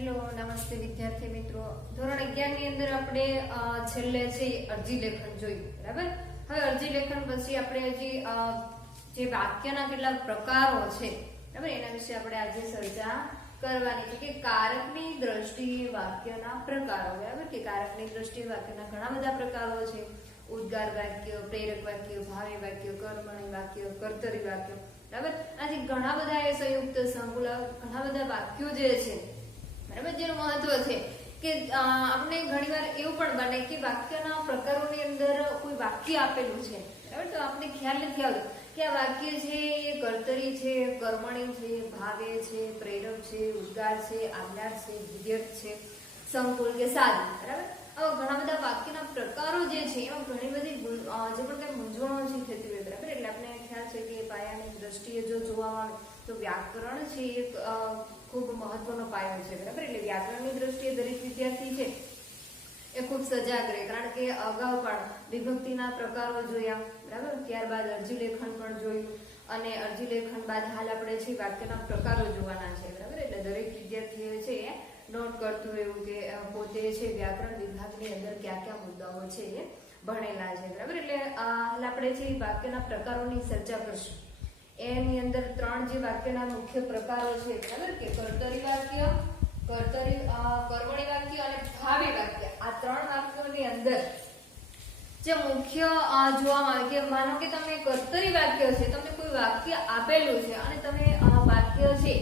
Hello નમસ્તે વિદ્યાર્થી મિત્રો, ધોરણ 11 ની અંદર આપણે છેલ્લે છે અરજી લેખન જોયું, બરાબર. હવે અરજી લેખન પછી આપણે જે વાક્યના કેટલાક પ્રકારો છે, બરાબર, એના વિશે આપણે આજે ચર્ચા કરવાની છે કે કારકની દ્રષ્ટિએ વાક્યના પ્રકારો, બરાબર, કે કારકની દ્રષ્ટિએ વાક્યના ઘણા બધા પ્રકારો છે. ઉદ્ગાર વાક્ય, પ્રેરક વાક્ય, ભાવી વાક્ય, કર્મણી વાક્ય, કર્તરી વાક્ય, બરાબર. આજે ઘણા બધા એ સંયુક્ત સંકુલ ઘણા બધા વાક્યો જે છે, બરાબર, જેનું મહત્વ છે કે આપણે ઘણીવાર એવું પણ બને કે વાક્યના પ્રકારોની અંદર કોઈ વાક્ય આપેલું છે, બરાબર, તો આપણે ખ્યાલ નથી આવતો કે આ વાક્ય છે એ કર્તરી છે, કર્મણી છે, ભાવે છે, પ્રેરક છે, ઉદ્ગાર છે, આજ્ઞા છે, વિધેયક છે, સંકુલ કે સાધન, બરાબર. આવા ઘણા બધા વાક્યના પ્રકારો જે છે એમાં ઘણી બધી જે પણ કઈ મૂંઝવણો છે થતી હોય, બરાબર. એટલે આપણે ખ્યાલ છે કે પાયાની દ્રષ્ટિએ જો જોવામાં આવે તો વ્યાકરણ છે એક ખૂબ મહત્વનો પાયો છે, બરાબર. એટલે વ્યાકરણની દ્રષ્ટિએ દરેક વિદ્યાર્થી છે એ ખૂબ સજાગ રહે, કારણ કે અગાઉ પણ વિભક્તિના પ્રકારો જોયા, બરાબર, ત્યારબાદ અરજી લેખન પણ જોયું, અને અરજી લેખન બાદ હાલ આપણે છે વાક્યના પ્રકારો જોવાના છે, બરાબર. એટલે દરેક વિદ્યાર્થીઓ છે એ નોટ કરતું એવું કે પોતે છે વ્યાકરણ વિભાગની અંદર કયા કયા મુદ્દાઓ છે એ ભણેલા છે, બરાબર. એટલે હાલ આપણે છે વાક્યના પ્રકારોની ચર્ચા કરશું. એની અંદર ત્રણ જે વાક્યના મુખ્ય પ્રકારો છે, બરાબર, કે કર્તરી વાક્ય, કર્મણી વાક્ય અને ભાવી વાક્ય. આ ત્રણ વાક્યોની અંદર જે મુખ્ય જોવામાં આવે કે માનો કે તમે કર્તરી વાક્ય છે, તમને કોઈ વાક્ય આપેલું છે અને તમે વાક્ય છે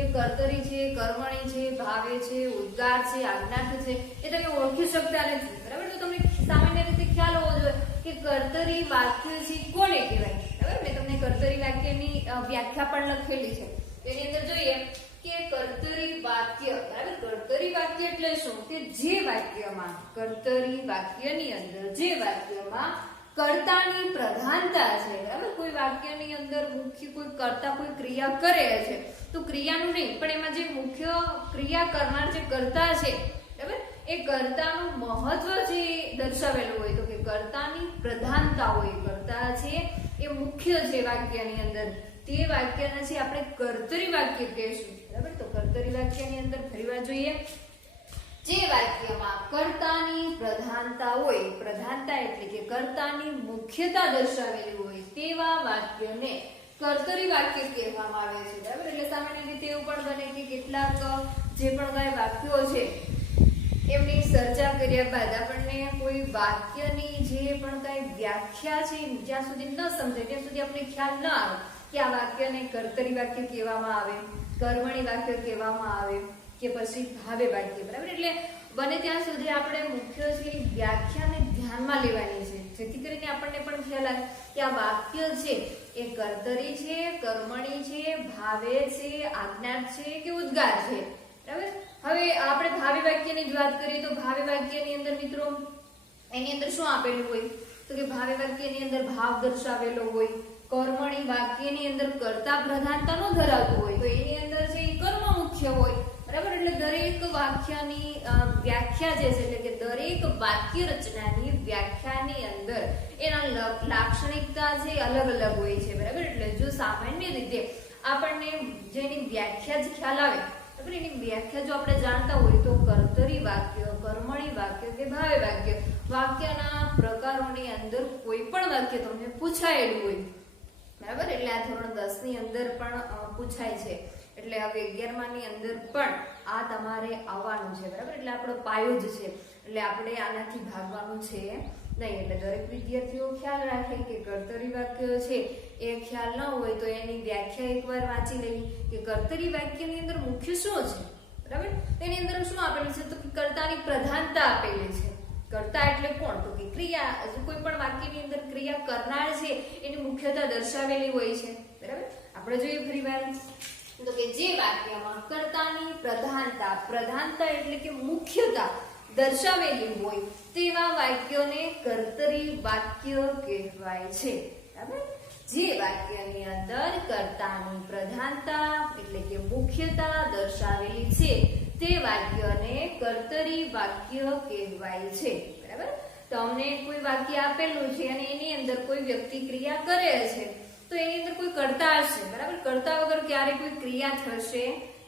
એ કર્તરી છે, કર્મણી છે, ભાવે છે, ઉદ્ગાર છે, આજ્ઞાર્થ છે, એ તમે ઓળખી શકતા નથી, બરાબર. તો તમને સામાન્ય રીતે ખ્યાલ હોવો જોઈએ કે કર્તરી વાક્ય છે કોને કહેવાય, બરાબર. મેં તમને કર્તરી વાક્યની વ્યાખ્યા પણ લખેલી છે. એની અંદર જોઈએ કે કર્તરી વાક્ય, બરાબર, કર્તરી વાક્ય એટલે શું કે જે વાક્યમાં કર્તરી વાક્યની અંદર જે વાક્યમાં કર્તાની પ્રધાનતા છે, બરાબર. કોઈ વાક્યની અંદર મુખ્ય કોઈ કર્તા કોઈ ક્રિયા કરે છે તો ક્રિયાનું નહીં પણ એમાં જે મુખ્ય ક્રિયા કરનાર જે કર્તા છે, બરાબર, એ કર્તાનું મહત્વ જે દર્શાવેલું હોય, તો કે કર્તાની પ્રધાનતા હોય, કર્તા છે એ મુખ્ય છે વાક્યની અંદર, તે વાક્યને છે આપણે કર્તરી વાક્ય કહીશું, બરાબર. તો કર્તરી વાક્યની અંદર ફરીવાર જોઈએ, જે વાક્યમાં કર્તાની પ્રધાનતા હોય, પ્રધાનતા એટલે કે કર્તાની મુખ્યતા દર્શાવેલી હોય તેવા વાક્યને કર્તરી વાક્ય કહેવામાં આવે છે, બરાબર. એટલે સામાન્ય રીતે એવું પણ બને કે કેટલાક જે પણ કઈ વાક્યો છે એમની ચર્ચા કર્યા બાદ આપણને કોઈ વાક્યની જે પણ કઈ વ્યાખ્યા છે જ્યાં સુધી ન સમજાય ત્યાં સુધી આપણે ખ્યાલ ન આવે કે આ વાક્યને કર્તરી વાક્ય કહેવામાં આવે, કર્મણી વાક્ય કહેવામાં આવે કે પછી ભાવે વાક્ય, બરાબર. એટલે બને ત્યાં સુધી આપણે મુખ્ય છે વ્યાખ્યાને ધ્યાનમાં લેવાની છે, જેથી કરીને આપણને પણ ખ્યાલ આવે કે આ વાક્ય છે એ કર્તરી છે, કર્મણી છે, ભાવે છે, આજ્ઞાર્થ છે કે ઉદ્ગાર છે, બરાબર. હવે આપણે ભાવી વાક્યની જ વાત કરીએ તો ભાવી વાક્યની અંદર મિત્રો એની અંદર શું આપેલું હોય, તો કે ભાવી વાક્યની અંદર ભાવ દર્શાવેલો હોય, કર્મણી વાક્યની અંદર કર્તા પ્રધાનતા નો ધરાવતું હોય તો એની અંદર છે એ કર્મ મુખ્ય હોય, બરાબર. એટલે દરેક વાક્યની વ્યાખ્યા જે છે એટલે કે દરેક વાક્ય રચનાની વ્યાખ્યાની અંદર એના લાક્ષણિકતા છે અલગ અલગ હોય છે, બરાબર. એટલે જો સામાન્ય રીતે આપણને જેની વ્યાખ્યા જ ખ્યાલ આવે, બરાબર, એની વ્યાખ્યા જો આપણે જાણતા હોય તો કર્તરી વાક્ય, કર્મણી વાક્ય કે ભાવે વાક્ય, વાક્યના પ્રકારોની અંદર કોઈ પણ વાક્ય તમને પૂછાયેલું હોય, બરાબર. એટલે આ ધોરણ 10 ની અંદર પણ પૂછાય છે, એટલે હવે 11મા ની અંદર પણ આ તમારે આવવાનું છે, બરાબર. એટલે આપણો પાયો જ છે, એટલે આપણે આનાથી ભાગવાનું છે નહીં. એટલે દરેક વિદ્યાર્થીઓ ખ્યાલ રાખે કે કર્તરી વાક્ય છે એ ખ્યાલ ન હોય તો એની વ્યાખ્યા એકવાર વાંચી લેવી કે કર્તરી વાક્યની અંદર મુખ્ય શું છે, બરાબર. એની અંદર શું આપેલું છે તો કે કર્તાની પ્રધાનતા આપેલી છે. કર્તા એટલે કોણ, તો કે ક્રિયા, કોઈ પણ વાક્યની અંદર ક્રિયા કરનાર છે એની મુખ્યતા દર્શાવેલી હોય છે, બરાબર. આપણે જોઈએ ફરીવાર તો કે જે વાક્યમાં કર્તાની પ્રધાનતા, પ્રધાનતા એટલે કે મુખ્યતા દર્શાવેલી હોય તેવા વાક્યોને કર્તરી વાક્ય કહેવાય છે, બરાબર. જે વાક્યની અંદર કર્તાની પ્રધાનતા એટલે કે મુખ્યતા દર્શાવેલી છે તે વાક્યને કર્તરી વાક્ય કહેવાય છે, બરાબર. તો અમને કોઈ વાક્ય આપેલું છે અને એની અંદર કોઈ વ્યક્તિ ક્રિયા કરે છે તો એની અંદર કોઈ કર્તા હશે, બરાબર. કર્તા વગર ક્યારે કોઈ ક્રિયા થશે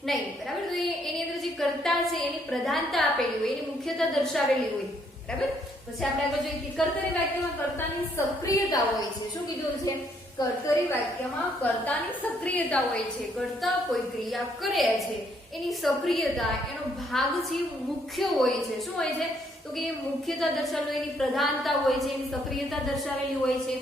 નહીં, બરાબર. તો એની અંદર જે કર્તા છે એની પ્રધાનતા આપેલી હોય, એની મુખ્યતા દર્શાવેલી હોય, બરાબર. પછી આપણે આગળ જોઈએ કે કર્તરી વાક્યમાં કર્તાની સક્રિયતા હોય છે. શું કીધું છે? કર્તરી વાક્યમાં કર્તાની સક્રિયતા હોય છે. કર્તા કોઈ ક્રિયા કરે છે એની સક્રિયતા, એનો ભાગ છે મુખ્ય હોય છે. શું હોય છે? તો કે મુખ્યતા દર્શાવેલી, એની પ્રધાનતા હોય છે, એની સક્રિયતા દર્શાવેલી હોય છે,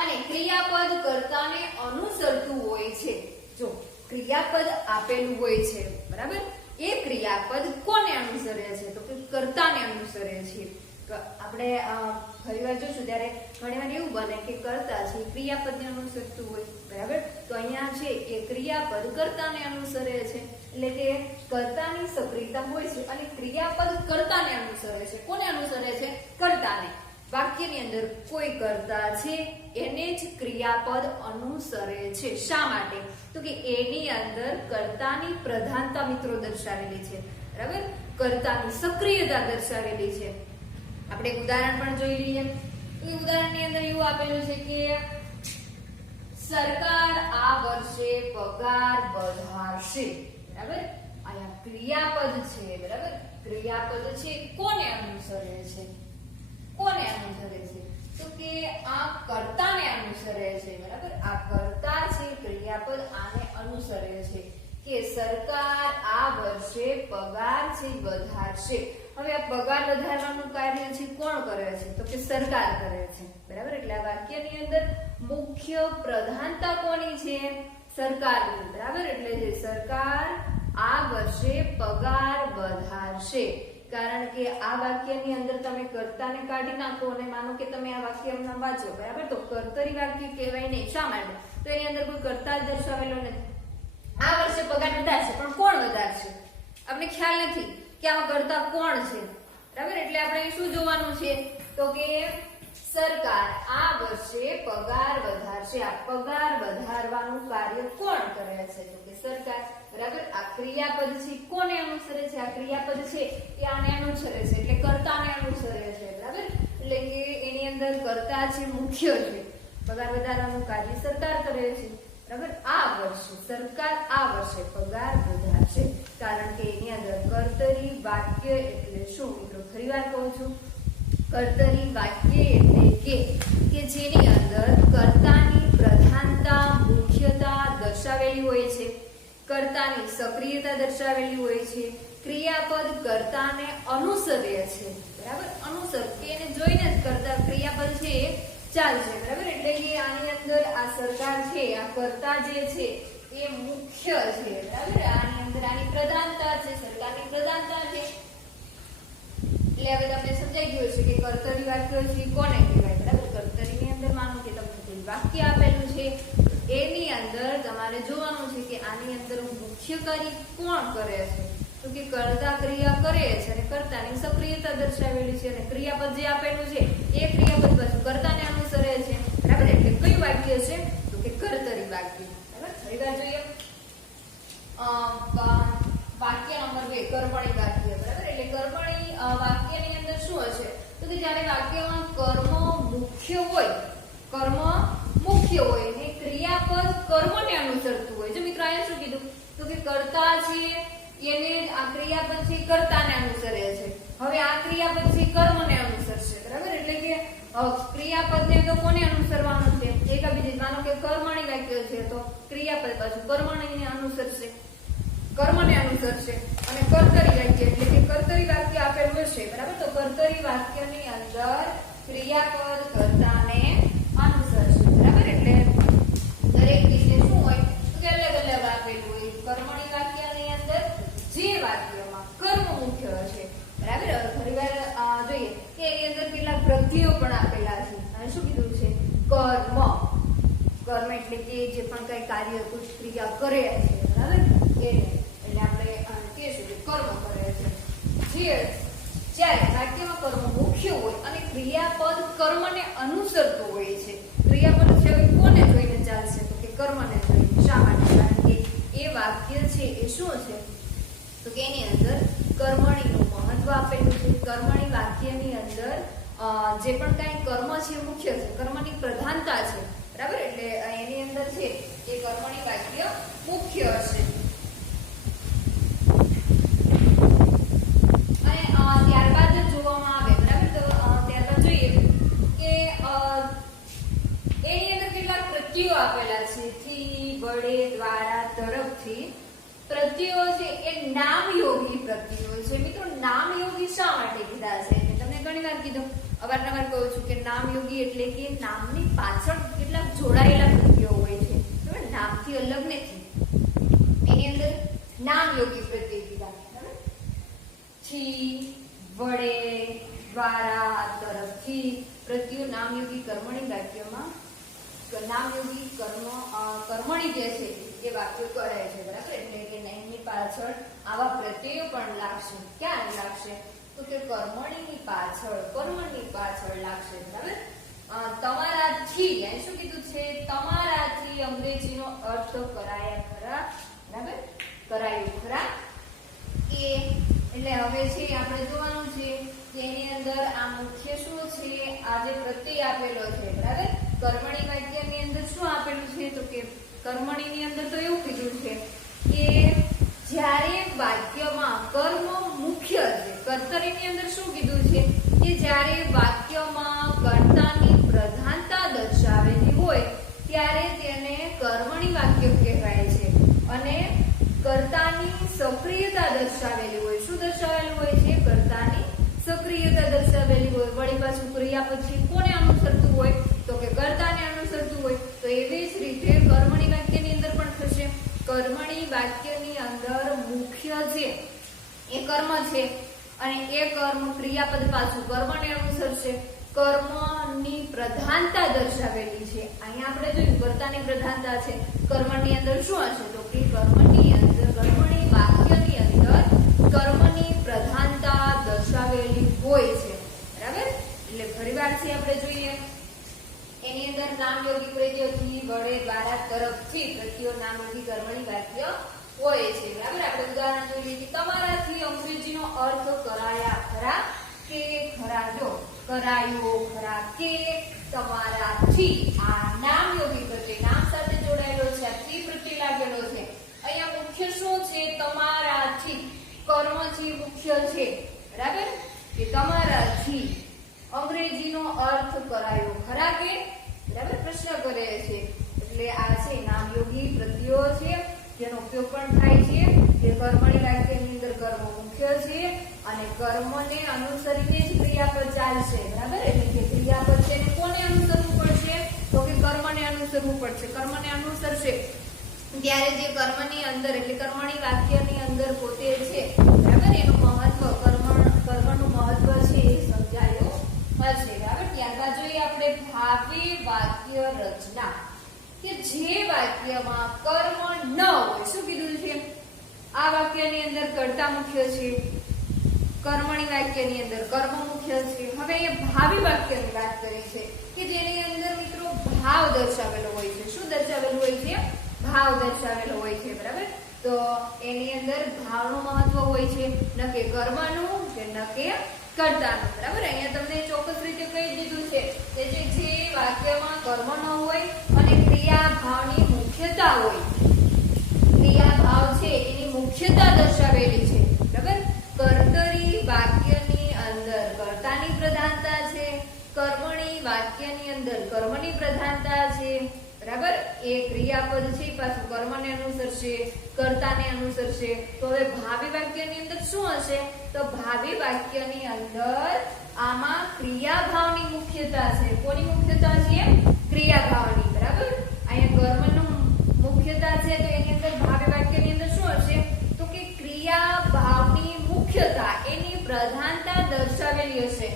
અને ક્રિયાપદ કર્તાને અનુસરતું હોય છે. જો ક્રિયાપદ આપેલું હોય છે, બરાબર, એ ક્રિયાપદ કોને અનુસરે છે? તો કે કર્તાને અનુસરે છે. આપણે ફરીવાર જોશું ત્યારે ઘણીવાર એવું બને કે કર્તા છે ક્રિયાપદને અનુસરતું હોય, બરાબર. તો અહીંયા છે એ ક્રિયાપદ કર્તાને અનુસરે છે, એટલે કે કર્તાની સક્રિયતા હોય છે અને ક્રિયાપદ કર્તાને અનુસરે છે. કોને અનુસરે છે? કર્તાને. વાક્યની અંદર કોઈ કર્તા છે એને જ ક્રિયાપદ અનુસરે છે. શા માટે? તો કે એની અંદર કર્તાની પ્રધાનતા મિત્રો દર્શાવેલી છે, બરાબર, કર્તાની સક્રિયતા દર્શાવેલી છે. આપણે એક ઉદાહરણ પણ જોઈ લઈએ. તો ઉદાહરણની અંદર એવું આપેલું છે કે સરકાર આ વર્ષે પગાર વધારશે, બરાબર. અહીંયા ક્રિયાપદ છે, બરાબર. ક્રિયાપદ છે કોને અનુસરે છે? કોને અનુસરે છે? તો કે આ કર્તાને અનુસરે છે, બરાબર. આ કર્તા છે, ક્રિયાપદ આને અનુસરે છે કે સરકાર આ વર્ષે પગાર છે વધારશે. હવે આ પગાર વધારવાનું કાર્ય છે કોણ કરે છે? તો કે સરકાર કરે છે, બરાબર. એટલે આ વાક્યની અંદર મુખ્ય પ્રધાનતા કોની છે? સરકારની, બરાબર. એટલે જે સરકાર આ વર્ષે પગાર વધારશે. કારણ કે આ વાક્યની અંદર તમે કર્તાને કાઢી નાખો અને માનો કે તમે આ વાક્ય વાંચો, બરાબર, તો કર્તરી વાક્ય કહેવાય નહીં. શા માટે? તો એની અંદર કોઈ કર્તા જ દર્શાવેલો નથી. આ વર્ષે પગાર વધારશે, પણ કોણ વધારશે? આપણે ખ્યાલ નથી કે આમાં કર્તા કોણ છે, બરાબર. એટલે આપણે શું જોવાનું છે? તો કે સરકાર આ વર્ષે પગાર વધારશે. આ પગાર વધારવાનું કાર્ય કોણ કરે છે? તો કે સરકાર, બરાબર. આ ક્રિયાપદ છે કોને અનુસરે છે? આ ક્રિયાપદ છે એ આને અનુસરે છે, એટલે કર્તાને અનુસરે છે, બરાબર. એટલે કે એની અંદર કર્તા છે મુખ્ય છે. પગાર વધારવાનું કાર્ય સરકાર કરે છે, બરાબર. આ વર્ષે સરકાર આ વર્ષે પગાર વધારશે. કારણ કે એની અંદર કર્તરી વાક્ય એટલે શું મિત્રો? ફરીવાર કહું છું, કર્તરી વાક્ય એટલે કે જેની અંદર કર્તાની પ્રધાનતા, મુખ્યતા દર્શાવેલી હોય છે, કર્તાની સક્રિયતા દર્શાવેલી હોય છે, ક્રિયાપદ કર્તાને અનુસરે છે, બરાબર. અનુસર કે એને જોઈને જ કર્તા ક્રિયાપદ છે એ ચાલશે, બરાબર. એટલે કે આની અંદર આ સરકાર છે, આ કર્તા જે છે એ મુખ્ય છે, બરાબર. આની અંદર આની પ્રધાનતા છે, સરકારની પ્રધાનતા છે. એટલે હવે તમને સમજાઈ ગયું છે કે કર્તરી વાક્ય છે કોને કહેવાય, બરાબર. કર્તરીની અંદર માનો કે તમને કોઈ વાક્ય આપેલું છે, એની અંદર તમારે જોવાનું છે કે આની અંદર મુખ્ય કાર્ય કોણ કરે છે? તો કે કર્તા ક્રિયા કરે છે અને કર્તાની સક્રિયતા દર્શાવેલી છે, અને ક્રિયાપદ જે આપેલું છે એ ક્રિયાપદ પાછું કર્તાને અનુસરે છે, બરાબર. એટલે કયું વાક્ય છે? તો કે કર્તરી વાક્ય, બરાબર. ફરી વાર જોઈએ. વાક્ય નંબર 2 કર્મણી વાક્ય, બરાબર. એટલે કર્મણી વાક્યની અંદર શું હશે? તો કે જ્યારે વાક્યમાં કર્મ મુખ્ય હોય, કર્મ મુખ્ય હોય ને ક્રિયાપદ કર્મને અનુસરતું હોય. જો મિત્રો અહીંયા શું કીધું? તો કે કર્તા છે એને આ ક્રિયાપદ છે કર્તાને અનુસરે છે. હવે આ ક્રિયાપદ છે કર્મને અનુસરશે, બરાબર. એટલે કે ક્રિયાપદને તો કોને અનુસરવાનું છે? એકબીજા. માનો કે કર્મણી વાક્ય છે તો ક્રિયાપદ પાછું કર્મણીને અનુસરશે, કર્મને અનુસરશે. અને કર્તરી વાક્ય એટલે કે કર્તરી વાક્ય આપેલું હશે, બરાબર. તો કર્તરી વાક્યની અંદર ક્રિયાપદ કર્તાને અનુસરશે, બરાબર. એટલે દરેક વિશે શું હોય તો કે અલગ અલગ આપેલું હોય. કર્મણી વાક્યની અંદર જે વાક્યમાં કર્મ મુખ્ય હશે, બરાબર. હવે ફરીવાર જોઈએ કે એની અંદર કેટલાક પ્રત્યયો પણ આપેલા છે. અને શું કીધું છે? કર્મ. કર્મ એટલે કે જે પણ કઈ કાર્ય ક્રિયા કરે છે, બરાબર, એને એટલે આપણે કહીશું કે કર્મ કરે છે. જ્યારે વાક્યમાં કર્મ મુખ્ય હોય અને ક્રિયાપદ કર્મને અનુસરતું હોય છે. ક્રિયાપદ છે કોને જોઈને ચાલશે? તો કે કર્મને જોઈને. શા માટે? કારણ કે એ વાક્ય છે એ શું છે? તો કે એની અંદર કર્મણીનું મહત્વ આપેલું છે. કર્મણી વાક્યની અંદર જે પણ કઈ કર્મ છે મુખ્ય છે, કર્મની પ્રધાનતા છે, બરાબર. એટલે એની અંદર છે એ કર્મણી વાક્ય મુખ્ય હશે. પ્રત્યયો આપેલા છે થી, વડે, દ્વારા, તરફથી. પ્રત્યયો છે એ નામયોગી પ્રત્યયો છે. મિત્રો નામયોગી શા માટે કીધા છે? મેં તમને ઘણી વાર કીધું, અવારનવાર કહું છું કે નામયોગી એટલે કે નામની પાછળ કેટલાક જોડાયેલા પ્રત્યયો હોય છે, બરાબર? નામથી અલગ નથી, એની અંદર નામયોગી પ્રત્યય કીધા, બરાબર? થી, વડે, દ્વારા, તરફથી પ્રત્યયો નામયોગી કર્મણી વાક્યમાં નામયોગી કર્મણી જે છે એ વાક્યો કરે છે, બરાબર? એટલે કે એની પાછળ આવા પ્રત્યયો પણ લાગશે. ક્યાં લાગશે? તો કે કર્મણીની પાછળ, કર્મની પાછળ લાગશે, બરાબર? તમારાથી, અહીં શું કીધું છે? તમારાથી અંગ્રેજીનો અર્થ કરાયા ખરા, બરાબર? કરાયું ખરા. એ એટલે હવે છે આપણે જોવાનું છે કે એની અંદર આ મુખ્ય શું છે? આ જે પ્રત્યય આપેલો છે, બરાબર? કર્મણી વાક્યની અંદર શું આપેલું છે? તો કે કર્મણીની અંદર તો એવું કીધું છે કે જ્યારે વાક્યમાં કર્મ મુખ્ય છે. કર્તરીની અંદર શું કીધું છે? કે જ્યારે વાક્યમાં કર્તાની પ્રધાનતા દર્શાવેલી હોય ત્યારે તેને કર્મણી વાક્ય કહેવાય છે. અને કર્તાની સક્રિયતા દર્શાવેલી હોય. શું દર્શાવેલું હોય છે? કર્તાની સક્રિયતા દર્શાવેલી હોય. વળી પાછું ક્રિયાપદ છે કોને અનુસરતું હોય? તો કે કર્તાને અનુસરતું હોય. તો એવી જ રીતે કર્મણી વાક્યની અંદર પણ થશે. કર્મણી વાક્યની અંદર મુખ્ય છે એ કર્મ છે અને એ કર્મ ક્રિયાપદ પાછું કર્મને અનુસરશે. કર્મની પ્રધાનતા દર્શાવેલી છે. અહીંયા આપણે જોયું કર્તાની પ્રધાનતા છે. કર્મની અંદર શું હશે? તો કે કર્મની અંદર, કર્મણી વાક્યની અંદર કર્મની પ્રધાનતા દર્શાવેલી હોય છે, બરાબર? એટલે ફરીવાર થી આપણે જોઈએ એની અંદર નામયોગી પ્રત્યયોથી, વડે, દ્વારા, તરફથી પ્રત્યયો નામયોગી કર્મણી વાક્ય હોય છે, બરાબર? આપણે ઉદાહરણ જોઈએ કે તમારાથી અંગ્રેજીનો અર્થ કરાયા ખરા કે ખરા. જો કરાયો ખરા કે તમારાથી, આ નામયોગી પ્રત્યય નામ સાથે જોડાયેલો છે. આ થી પ્રત્યય લાગેલો છે. અહીંયા મુખ્ય શું છે? તમારાથી. કર્મ થી મુખ્ય છે, બરાબર? કે તમારાથી અંગ્રેજીનો અર્થ કરાયો ખરા કે, બરાબર? પ્રશ્ન કરે છે. એટલે આ છે નામયોગી પ્રત્યયો છે જેનો ઉપયોગ પણ થાય છે કે કર્મણી વાક્યની અંદર કર્મ મુખ્ય છે અને કર્મને અનુસરીને જ ક્રિયાપદ ચાલશે, બરાબર? એટલે કે ક્રિયાપદ છે એને કોને અનુસરવું પડશે? તો કે કર્મને અનુસરવું પડશે. કર્મને અનુસરશે ત્યારે જે કર્મની અંદર એટલે કર્મણી વાક્યની અંદર પોતે છે, બરાબર? એનું મહત્વ, કર્મનું મહત્વ છે એ સમજાયો હશે, બરાબર? ત્યારબાદ જોઈએ આપણે ભાવિ વાક્ય રચના, કે જે વાક્યમાં કર્મ ન હોય. શું કીધું છે? આ વાક્યની અંદર કર્તા મુખ્ય છે, કર્મણી વાક્યની અંદર કર્મ મુખ્ય છે. હવે એ ભાવિ વાક્યની વાત કરી છે કે જેની અંદર મિત્રો ભાવ દર્શાવેલો હોય છે. શું દર્શાવેલું હોય છે? ભાવ દર્શાવેલો હોય છે, બરાબર? તો એની અંદર ભાવનું મહત્વ હોય છે, ન કે કર્મનું કે ન કે કર્તાનું, બરાબર? અહીંયા તમને ચોક્કસ રીતે કહી દીધું છે કે જે વાક્યમાં કર્મ ન હોય અને ક્રિયા ભાવની મુખ્યતા હોય, ક્રિયા ભાવ છે એની મુખ્યતા દર્શાવેલી છે, બરાબર? કર્તરી વાક્યની અંદર કર્તાની પ્રધાનતા છે, કર્મણી વાક્યની અંદર કર્મની પ્રધાનતા છે, બરાબર? એ ક્રિયાપદ છે પાછું કર્મને અનુસરશે, કર્તાને અનુસરશે. તો હવે ભાવિ વાક્યની અંદર શું હશે? તો ભાવિ વાક્યની અંદર આમાં ક્રિયાભાવની મુખ્યતા છે. કોની મુખ્યતા છે? ક્રિયાભાવની, બરાબર? અહીંયા કર્મનું મુખ્યતા છે તો એની અંદર ભાવિ વાક્યની અંદર શું હશે? તો કે ક્રિયાભાવની મુખ્યતા, એની પ્રધાનતા દર્શાવેલી હશે.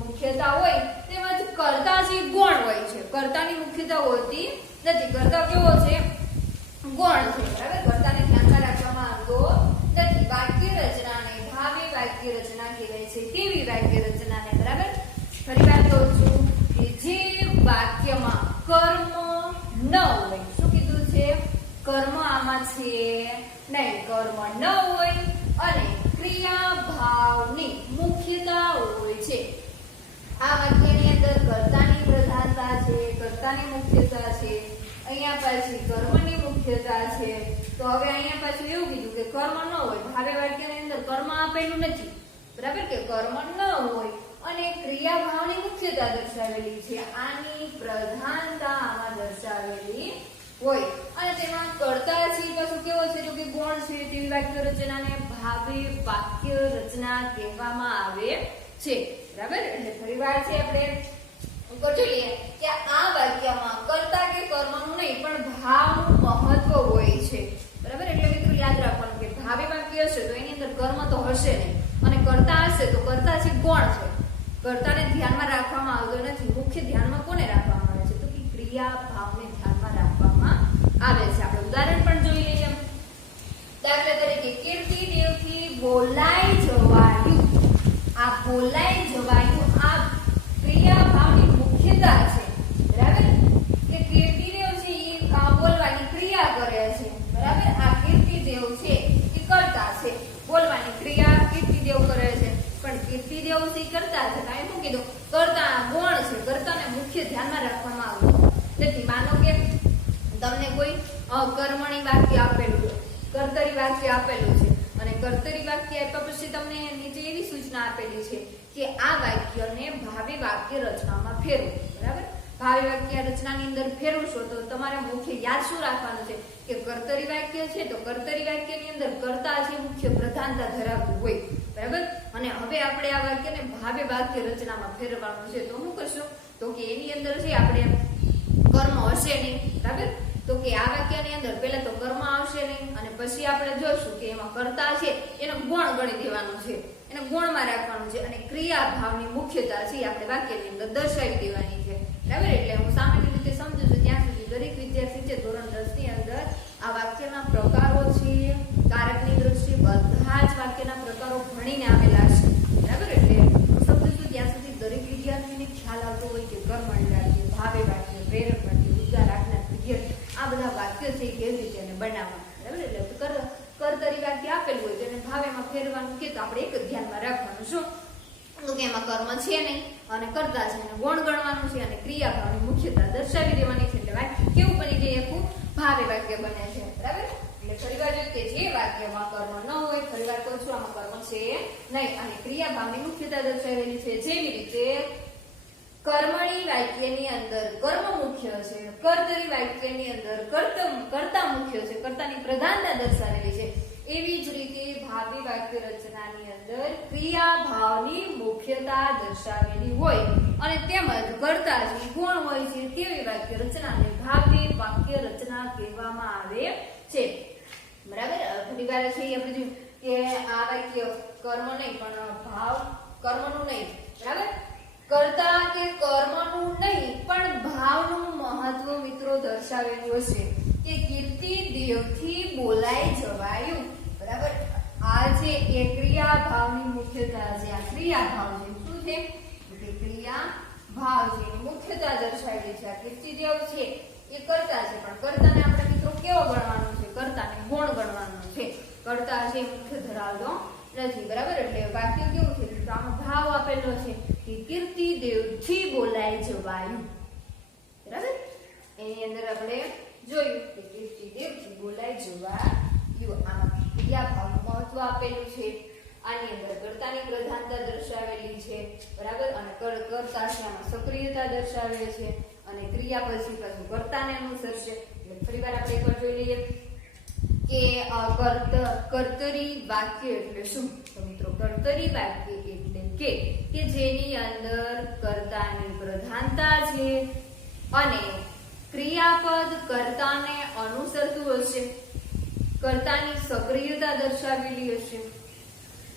મુખ્યતા હોય તેમજ કર્તા જે ગુણ હોય છે, કર્તાની મુખ્યતા હોતી નથી. કર્તા કેવો છે? ગુણ છે, બરાબર? કર્તાને ધ્યાનમાં રાખવામાં આવતો નથી. વાક્ય રચનાને ભાવિ વાક્ય રચના કહેવાય છે. કેવી વાક્ય રચનાને? બરાબર? ફરી વાર કહું છું કે જે વાક્યમાં કર્મ ન હોય. શું કીધું છે? કર્મ આમાં છે નહીં, કર્મ ન હોય અને ક્રિયા ભાવની મુખ્યતા હોય છે. આ વાક્યની અંદર કર્તાની પ્રધાનતા છે, કર્તાની મુખ્યતા છે, અહીંયા પાછી કર્મની મુખ્યતા છે. તો હવે અહીંયા પાછું એવું કીધું કે કર્મ ન હોય. ભાવે વાક્યની અંદર કર્મ આપેલું નથી, બરાબર? કે કર્મ ન હોય અને ક્રિયા ભાવની મુખ્યતા દર્શાવેલી છે. આની પ્રધાનતા આમાં દર્શાવેલી વાક્ય રચનાને ભાવિ વાક્ય રચના કહેવામાં આવે છે, બરાબર. એટલે ફરીવાર છે આપણે ઉપર જોઈએ કે આ વાક્યમાં કર્તા કે કર્મનું નહીં પણ ભાવનું મહત્વ હોય છે, બરાબર. એટલે મિત્રો યાદ રાખવાનું કે ભાવિ વાક્ય હશે તો એની અંદર કર્મ તો હશે નહીં, અને કર્તા હશે તો કર્તા છે કોણ છે, કર્તાને ધ્યાનમાં રાખવામાં આવતો નથી. મુખ્ય ધ્યાનમાં કોને રાખવામાં આવે છે, તો કે ક્રિયા ભાવને ધ્યાનમાં રાખવામાં આવે છે. આપણે ઉદાહરણ પણ જોઈ લઈએ. દાખલા તરીકે કીર્તિ દેવથી બોલાઈ જવાયું. આ બોલાઈ જવાયું આ ક્રિયા ભાવની મુખ્યતા છે, બરાબર. કે કીર્તિ દેવ છે એ બોલવાની ક્રિયા કરે છે, બરાબર. આ કીર્તિ દેવ છે એ કરતા છે, બોલવાની ક્રિયા કીર્તિ દેવ કરે છે, પણ કીર્તિ દેવ છે કરતા છે. કાંઈ શું કીધું, કરતા ગુણ છે, કરતાને મુખ્ય ધ્યાનમાં રાખવામાં આવ્યું. તેથી માનો કે તમને કોઈ કર્મણી વાક્ય આપેલું છે, કર્તરી વાક્ય આપેલું છે, અને કર્તરી વાક્ય આપ્યા પછી તમને નીચે એવી સૂચના આપેલી છે કે આ વાક્યને ભાવિ વાક્ય રચનામાં ફેરવો, બરાબર. ભાવિ વાક્ય રચનાની અંદર ફેરવશો તો તમારે મુખ્ય યાદ શું રાખવાનું છે કે કર્તરી વાક્ય છે તો કર્તરી વાક્યની અંદર કર્તા છે મુખ્ય પ્રધાનતા ધરાવતું હોય, બરાબર. અને હવે આપણે આ વાક્યને ભાવિ વાક્ય રચનામાં ફેરવવાનું છે તો શું કરશું, તો કે એની અંદર છે આપણે કર્મ હશે નહીં, બરાબર. તો કે આ વાક્યની અંદર પહેલા તો કર્મ આવશે નહીં, અને પછી આપણે જોશું કે એમાં કર્તા છે એનો ગુણ ગણી દેવાનો છે, એને ગુણમાં રાખવાનું છે, અને ક્રિયા ભાવની મુખ્યતા છે આપણે વાક્યની અંદર દર્શાવી દેવાની છે, બરાબર. એટલે હું સામાન્ય રીતે સમજુ છું ત્યાં સુધી દરેક વિદ્યાર્થી છે ધોરણ 10 ની અંદર આ વાક્યના પ્રકારો છે, કારકની દ્રષ્ટિએ બધા જ વાક્યના પ્રકારો ભણીને આવેલા છે, બરાબર. એટલે હું સમજુ છું ત્યાં સુધી દરેક વિદ્યાર્થીને ખ્યાલ આવતો હોય કે કર્મણી વાક્ય, ભાવે વાક્ય, પ્રેરક વાક્ય, ઉદ્ગાર આપનાર ક્રિય, આ બધા વાક્ય છે કેવી રીતે એને બનાવવા, બરાબર. એટલે કર્તરી વાક્ય આપેલું હોય તો એને ભાવેમાં ફેરવાનું કે તો આપણે એક જ ધ્યાનમાં રાખવાનું શું, તો કે એમાં કર્મ છે નહીં અને કર્તા છે, અને ગુણ ગણવાનું છે, અને ક્રિયા ભાવની મુખ્યતા દર્શાવી દેવાની છે. એટલે વાક્ય કેવું બની જાય, આખું ભાવે વાક્ય બને છે, બરાબર. એટલે ફરીવાર જોઈએ કે જે વાક્યમાં કર્મ ન હોય, ફરીવાર કહું છું આમાં કર્મ છે નહીં, અને ક્રિયા ભાવની મુખ્યતા દર્શાવેલી છે. જેવી રીતે કર્મણી વાક્યની અંદર કર્મ મુખ્ય છે, કર્તરી વાક્યની અંદર કર્તા મુખ્ય છે, કર્તાની પ્રધાનતા દર્શાવેલી છે, એવી જ રીતે ભાવિ વાક્ય રચનાની અંદર ક્રિયા ભાવની મુખ્યતા દર્શાવેલી હોય અને તેમજ કર્તા જે ગુણ હોય છે તેવી વાક્ય રચનાને ભાવિ વાક્ય રચના કહેવામાં આવે છે, બરાબર. ઘણી વાર છે આપણે જોયું કે આ વાક્ય કર્મ નહીં પણ ભાવ કર્મનું નહીં, બરાબર. કર્તા કે કર્મનું નહીં પણ ભાવનું મહત્વ મિત્રો દર્શાવેલું હશે કે કીર્તિ દેવથી બોલાઈ જવાયું, બરાબર. આ છે એ ક્રિયા ભાવની મુખ્યતા છે, આ ક્રિયા ભાવ છે, શું છે કે ક્રિયા ભાવ છે એની મુખ્યતા દર્શાવેલી છે. આ કીર્તિ દેવ છે એ કર્તા છે, પણ કર્તાને આપણે મિત્રો કેવો ગણવાનું છે, કર્તાને ગુણ ગણવાનું છે, કર્તા છે મુખ્ય ધરાવતો નથી, બરાબર. એટલે વાક્ય કેવું છે તો આમાં ભાવ આપેલો છે કે કીર્તિ દેવથી બોલાઈ જવાયું, બરાબર. એની અંદર આપણે જોયું કે કીર્તિ દેવથી બોલાઈ જવાયું, આમાં ક્રિયા ભાવનું મહત્વ આપેલું છે, આની અંદર કર્તાની પ્રધાનતા દર્શાવેલી છે, બરાબર. અને કર્તા છે આમાં સક્રિયતા દર્શાવે છે, અને ક્રિયા પછી પાછું કર્તાને અનુસરશે. એટલે ફરીવાર આપણે એકવાર જોઈ લઈએ કે કર્તરી વાક્ય એટલે શું, તો મિત્રો કર્તરી વાક્ય એટલે કે જેની અંદર કર્તાની પ્રધાનતા છે અને ક્રિયાપદ કર્તાને અનુસરતું હશે, કર્તાની સક્રિયતા દર્શાવેલી હશે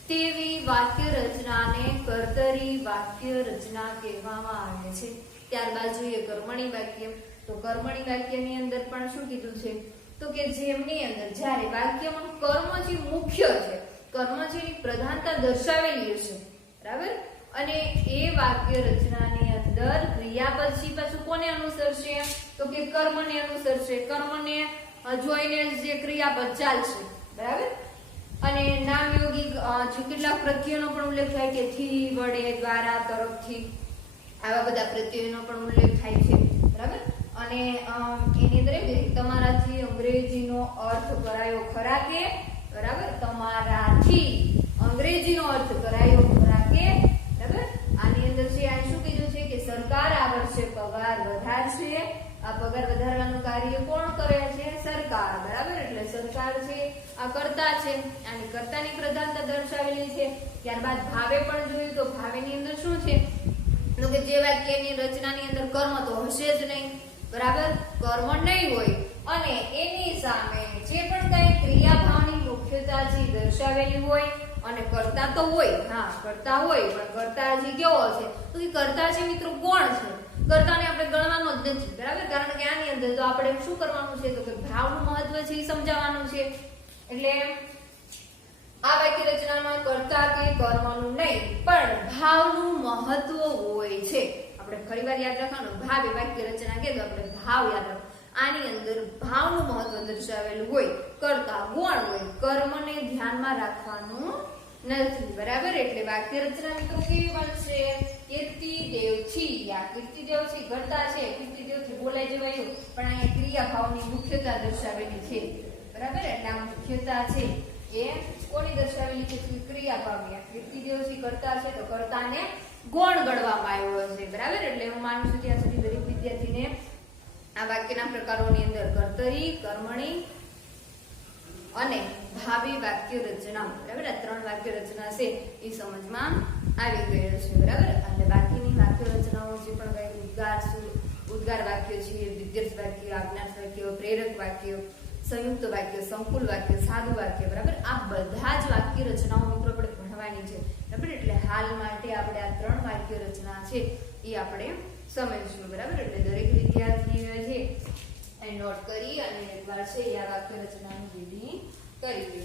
તેવી વાક્ય રચનાને કર્તરી વાક્ય રચના કહેવામાં આવે છે. ત્યારબાદ જોઈએ કર્મણી વાક્ય. તો કર્મણી વાક્યની અંદર પણ શું કીધું છે, તો કે જેમની અંદર જ્યારે વાક્યમાં કર્મ જે મુખ્ય છે, કર્મ જેની પ્રધાનતા દર્શાવેલી હશે, બરાબર. અને એ વાક્ય રચનાની અંદર ક્રિયા પછી પાછું કોને અનુસરશે, તો કે કર્મને અનુસરશે, કર્મને જોઈને જે ક્રિયાપદ ચાલશે, બરાબર. અને નામયોગી કેટલાક પ્રત્યયનો પણ ઉલ્લેખ થાય કે થી, વડે, દ્વારા, તરફથી, આવા બધા પ્રત્યયનો પણ ઉલ્લેખ થાય છે, બરાબર. અને એની અંદર તમારાથી અંગ્રેજીનો અર્થ કરાયો ખરા કે, બરાબર. તમારાથી અંગ્રેજીનો અર્થ કરાયો ખરા કે, બરાબર. આની અંદર છે આ શું કીધું છે કે સરકાર આ વર્ષે પગાર વધારશે, આ પગાર વધારવાનું કાર્ય કોણ કરે છે, સરકાર, બરાબર. એટલે સરકાર છે આ કર્તા છે, આની કર્તાની પ્રધાનતા દર્શાવેલી છે. ત્યારબાદ ભાવે પણ જોયું તો ભાવેની અંદર શું છે તો કે જે વાક્યની રચનાની અંદર કર્મ તો હશે જ નહીં, બરાબર, કર્મ નહીં હોય અને એની સામે જે પણ કઈ ક્રિયાભાવની મુખ્યતા જે દર્શાવેલી હોય અને કર્તા તો હોય, હા કર્તા હોય, પણ કર્તા હજી કેવો છે તો કે કર્તા છે મિત્રો કોણ છે, કર્તાને આપણે ગણવાનો જ નથી, બરાબર, કારણ કે આની અંદર તો આપણે શું કરવાનું છે તો કે ભાવનું મહત્વ છે એ સમજાવવાનું છે. એટલે આ વાક્ય રચનામાં કર્તા કે કર્મનું નહીં પણ ભાવનું મહત્વ હોય છે. આપણે ફરીવાર યાદ રાખવાનું, ભાવ એ વાક્ય રચના કે તો આપણે ભાવ યાદ રાખવાનું, આની અંદર ભાવનું મહત્વ દર્શાવેલું હોય, કર્તા ગુણ હોય, કર્મને ધ્યાનમાં રાખવાનું નથી, બરાબર. એટલે વાક્ય રચના મિત્રો કેવી બનશે? કીર્તિદેવથી, આ કીર્તિદેવથી કર્તા છે, કીર્તિદેવથી બોલાઈ જવાયું પણ અહીંયા ક્રિયાભાવની મુખ્યતા દર્શાવેલી છે, બરાબર. એટલે આ મુખ્યતા છે એ કોની દર્શાવેલી છે? ક્રિયાભાવની. આ કીર્તિદેવથી કર્તા છે તો કર્તાને ગુણ ગણવામાં આવ્યો છે, બરાબર. એટલે હું માનું છું ત્યાં સુધી દરેક વિદ્યાર્થીને આ વાક્યના પ્રકારોની અંદર કર્તરી, કર્મણી અને ભાવી વાક્ય રચના, બરાબર, આ 3 વાક્ય રચના છે એ સમજમાં આવી ગયો છે, બરાબર. એટલે બાકીની વાક્ય રચનાઓ જે પણ કઈ ઉદ્ગાર વાક્ય છે, વિદ્યાર્થ વાક્ય, આજ્ઞાર્થ વાક્ય, પ્રેરક વાક્ય, સંયુક્ત વાક્ય, સંકુલ વાક્ય, સાદુ વાક્ય, બરાબર, આ બધા જ વાક્ય રચનાઓ મિત્રો આપણે ભણવાની છે, બરાબર. એટલે હાલ માટે આપણે આ 3 વાક્ય રચના છે એ આપણે સમજીશું, બરાબર. એટલે દરેક વિદ્યાર્થીએ છે એ નોટ કરી અને એકવાર છે આ વાક્ય રચનાની વિધિ કરી.